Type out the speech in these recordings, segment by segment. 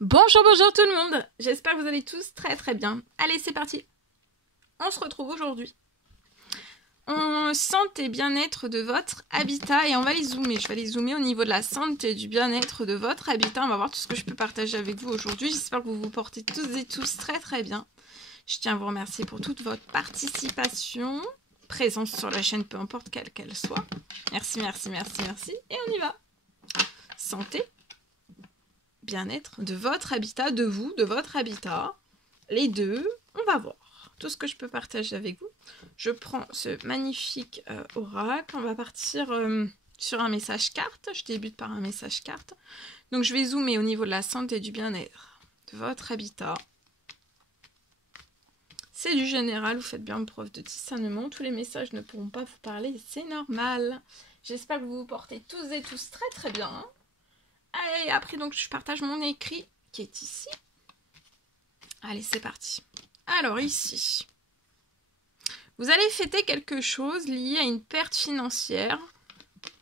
Bonjour, bonjour tout le monde. J'espère que vous allez tous très bien. Allez, c'est parti. On se retrouve aujourd'hui en santé et bien-être de votre habitat et on va les zoomer. Je vais les zoomer au niveau de la santé et du bien-être de votre habitat. On va voir tout ce que je peux partager avec vous aujourd'hui. J'espère que vous vous portez tous et tous très bien. Je tiens à vous remercier pour toute votre participation, présence sur la chaîne, peu importe quelle qu'elle soit. Merci. Et on y va. Santé, bien-être de votre habitat, de vous, de votre habitat. Les deux, on va voir tout ce que je peux partager avec vous. Je prends ce magnifique oracle. On va partir sur un message carte. Je débute par un message carte. Donc je vais zoomer au niveau de la santé et du bien-être de votre habitat. C'est du général, vous faites bien preuve de discernement. Tous les messages ne pourront pas vous parler, c'est normal. J'espère que vous vous portez tous et tous très bien. Allez, après donc je partage mon écrit qui est ici. Allez, c'est parti. Alors ici, vous allez fêter quelque chose lié à une perte financière.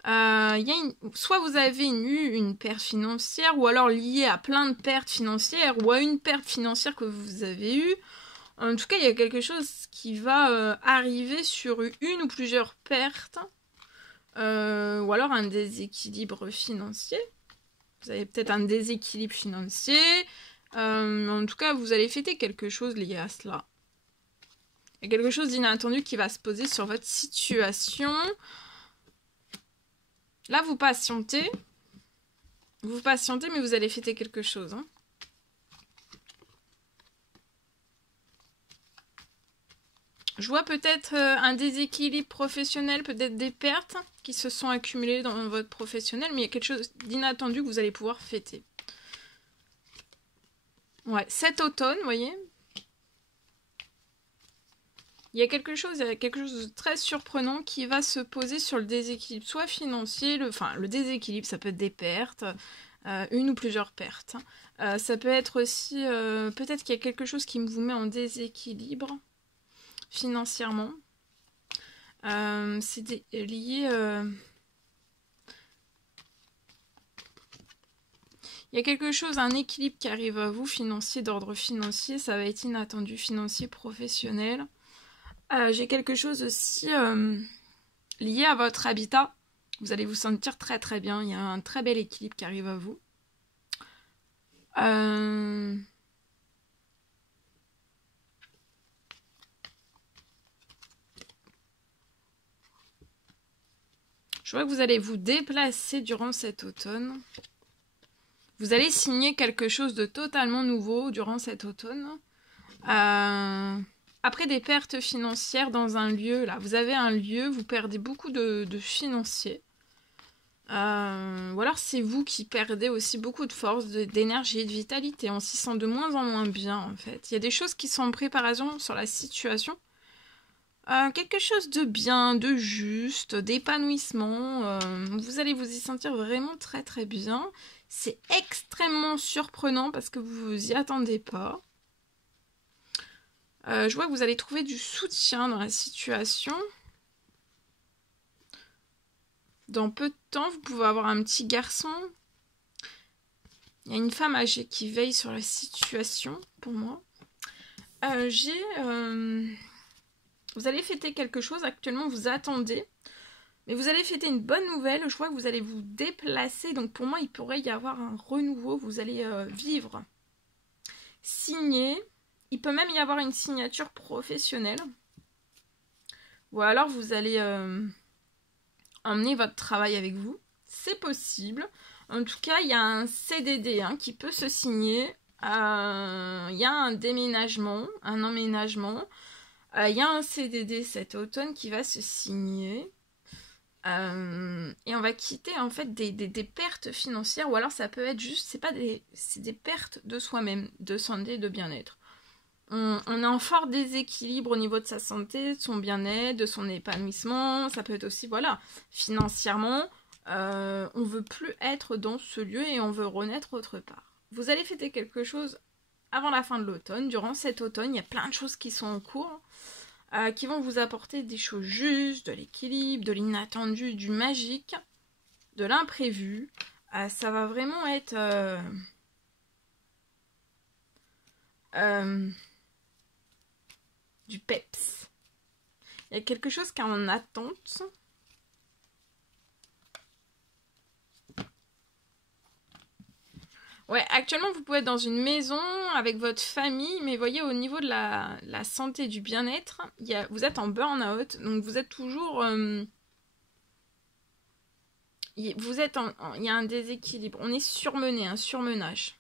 Soit vous avez eu une perte financière, ou alors lié à plein de pertes financières, ou à une perte financière que vous avez eue. En tout cas, il y a quelque chose qui va arriver sur une ou plusieurs pertes, ou alors un déséquilibre financier. Vous avez peut-être un déséquilibre financier. En tout cas, vous allez fêter quelque chose lié à cela. Il y a quelque chose d'inattendu qui va se poser sur votre situation. Là, vous patientez. Vous patientez, mais vous allez fêter quelque chose. Hein. Je vois peut-être un déséquilibre professionnel, peut-être des pertes qui se sont accumulées dans votre professionnel, mais il y a quelque chose d'inattendu que vous allez pouvoir fêter. Ouais, cet automne, vous voyez, il y a quelque chose de très surprenant qui va se poser sur le déséquilibre, soit financier, le déséquilibre, ça peut être des pertes, une ou plusieurs pertes. Ça peut être aussi, peut-être qu'il y a quelque chose qui vous met en déséquilibre financièrement. C'est lié... Il y a quelque chose, un équilibre qui arrive à vous, financier, d'ordre financier, ça va être inattendu, financier, professionnel. J'ai quelque chose aussi lié à votre habitat. Vous allez vous sentir très bien. Il y a un très bel équilibre qui arrive à vous. Je vois que vous allez vous déplacer durant cet automne. Vous allez signer quelque chose de totalement nouveau durant cet automne. Après des pertes financières dans un lieu, là, vous avez un lieu, vous perdez beaucoup de financiers. Ou alors c'est vous qui perdez aussi beaucoup de force, d'énergie et de vitalité. On s'y sent de moins en moins bien en fait. Il y a des choses qui sont en préparation sur la situation. Quelque chose de bien, de juste, d'épanouissement. Vous allez vous y sentir vraiment très bien. C'est extrêmement surprenant parce que vous vous y attendez pas. Je vois que vous allez trouver du soutien dans la situation. Dans peu de temps, vous pouvez avoir un petit garçon. Il y a une femme âgée qui veille sur la situation, pour moi. Vous allez fêter quelque chose. Actuellement, vous attendez. Mais vous allez fêter une bonne nouvelle. Je vois que vous allez vous déplacer. Donc pour moi, il pourrait y avoir un renouveau. Vous allez vivre. Signer. Il peut même y avoir une signature professionnelle. Ou alors vous allez emmener votre travail avec vous. C'est possible. En tout cas, il y a un CDD qui peut se signer. Il y a un déménagement, un emménagement. Il y a un CDD cet automne qui va se signer. Et on va quitter en fait des pertes financières. Ou alors ça peut être juste, c'est des pertes de soi-même, de santé, de bien-être. On est en fort déséquilibre au niveau de sa santé, de son bien-être, de son épanouissement. Ça peut être aussi, voilà, financièrement, on veut plus être dans ce lieu et on veut renaître autre part. Vous allez fêter quelque chose avant la fin de l'automne. Durant cet automne, il y a plein de choses qui sont en cours, qui vont vous apporter des choses justes, de l'équilibre, de l'inattendu, du magique, de l'imprévu. Ça va vraiment être du peps. Il y a quelque chose qui est en attente. Ouais, actuellement, vous pouvez être dans une maison avec votre famille, mais voyez, au niveau de la santé, du bien-être, vous êtes en burn-out, donc vous êtes toujours... il y a un déséquilibre. On est surmené, un surmenage.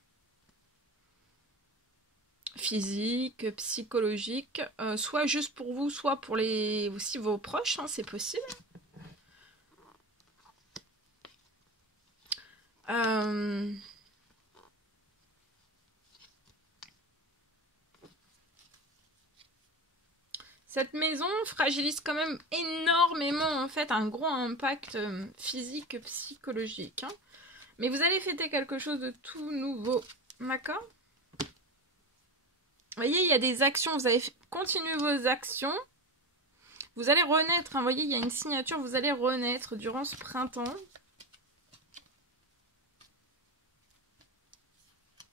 Physique, psychologique, soit juste pour vous, soit pour aussi vos proches, hein, c'est possible. Cette maison fragilise quand même énormément, en fait, un gros impact physique, psychologique. Hein. Mais vous allez fêter quelque chose de tout nouveau, d'accord ? Vous voyez, il y a des actions, vous allez continuer vos actions. Vous allez renaître, hein, vous voyez, il y a une signature, vous allez renaître durant ce printemps.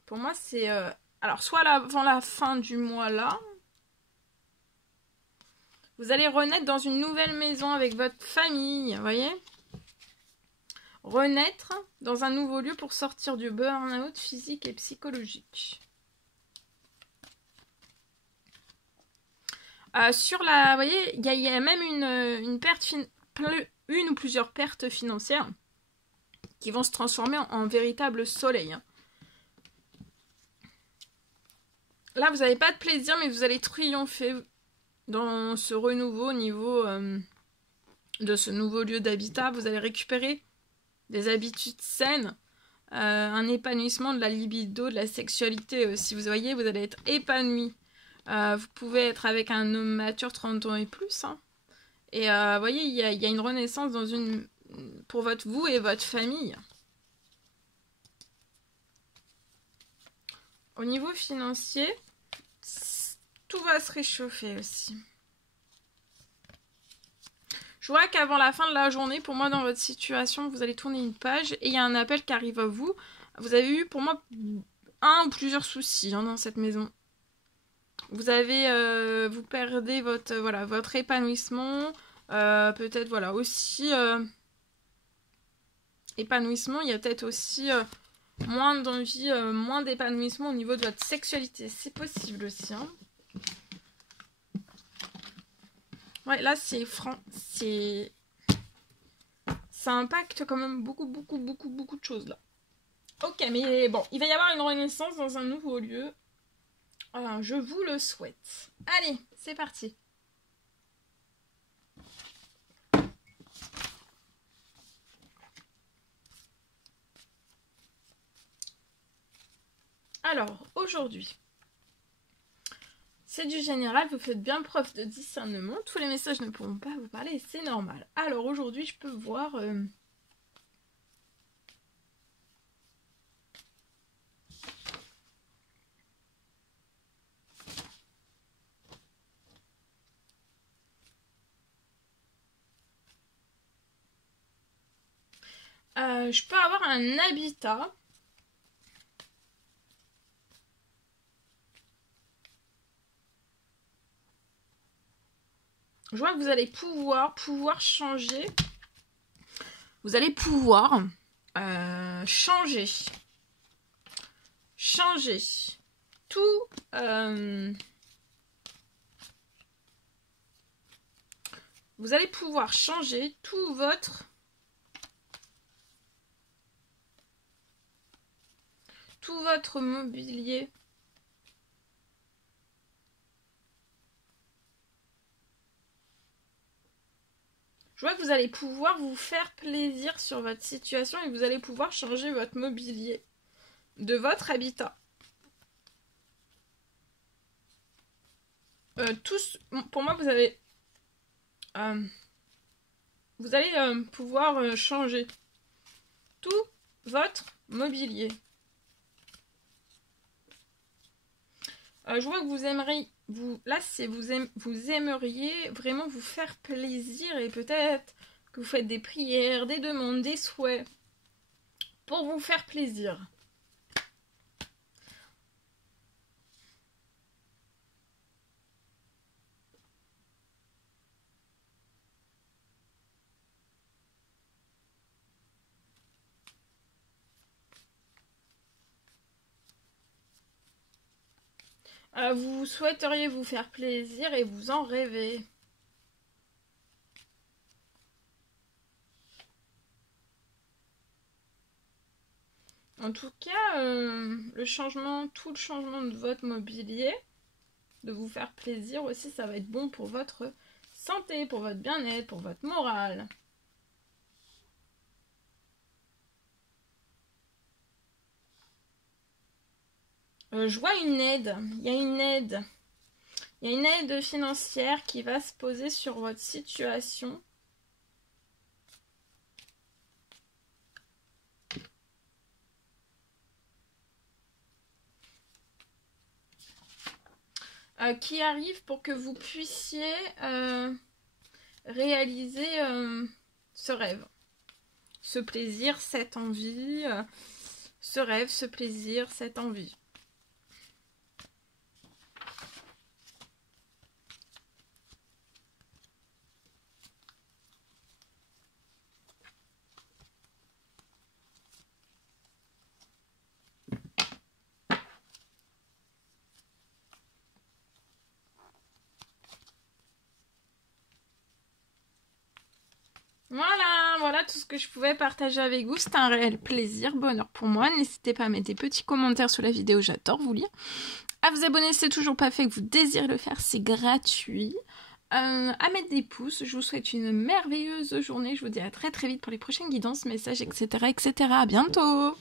Pour moi, c'est... alors, soit avant la fin du mois, là... Vous allez renaître dans une nouvelle maison avec votre famille, vous voyez ? Renaître dans un nouveau lieu pour sortir du burn-out physique et psychologique. Sur la... Vous voyez, il y a même une perte... une ou plusieurs pertes financières qui vont se transformer en véritable soleil. Hein. Là, vous n'avez pas de plaisir, mais vous allez triompher dans ce renouveau au niveau de ce nouveau lieu d'habitat. Vous allez récupérer des habitudes saines, un épanouissement de la libido, de la sexualité aussi. Vous voyez, vous allez être épanoui. Vous pouvez être avec un homme mature, 30 ans et plus. Hein. Et vous voyez, il y a une renaissance pour vous et votre famille. Au niveau financier, tout va se réchauffer aussi. Je vois qu'avant la fin de la journée, pour moi, dans votre situation, vous allez tourner une page et il y a un appel qui arrive à vous. Vous avez eu, pour moi, un ou plusieurs soucis hein, dans cette maison. Vous perdez votre épanouissement. Peut-être, voilà, aussi... épanouissement, il y a peut-être aussi... moins d'envie, moins d'épanouissement au niveau de votre sexualité. C'est possible aussi. Hein. Ouais, là, c'est franc. Ça impacte quand même beaucoup de choses, là. Ok, mais bon, il va y avoir une renaissance dans un nouveau lieu. Je vous le souhaite. Allez, c'est parti. Alors, aujourd'hui, c'est du général, vous faites bien preuve de discernement. Tous les messages ne pourront pas vous parler, c'est normal. Alors, aujourd'hui, je peux voir... je peux avoir un habitat. Je vois que vous allez pouvoir changer. Vous allez pouvoir changer tout. Vous allez pouvoir changer tout votre mobilier. Je vois que vous allez pouvoir vous faire plaisir sur votre situation et vous allez pouvoir changer votre mobilier de votre habitat. Pour moi, vous allez pouvoir changer tout votre mobilier. Je vois que vous aimeriez, vous aimeriez vraiment vous faire plaisir et peut-être que vous faites des prières, des demandes, des souhaits pour vous faire plaisir. Vous souhaiteriez vous faire plaisir et vous en rêvez. En tout cas, tout le changement de votre mobilier, de vous faire plaisir aussi, ça va être bon pour votre santé, pour votre bien-être, pour votre morale. Je vois une aide. Il y a une aide. Il y a une aide financière qui va se poser sur votre situation. Qui arrive pour que vous puissiez réaliser ce rêve, ce plaisir, cette envie, ce rêve, ce plaisir, cette envie. Voilà tout ce que je pouvais partager avec vous. C'était un réel plaisir, bonheur pour moi. N'hésitez pas à mettre des petits commentaires sous la vidéo, j'adore vous lire. À vous abonner si c'est toujours pas fait, que vous désirez le faire, c'est gratuit. À mettre des pouces, je vous souhaite une merveilleuse journée. Je vous dis à très très vite pour les prochaines guidances, messages, etc. etc. À bientôt!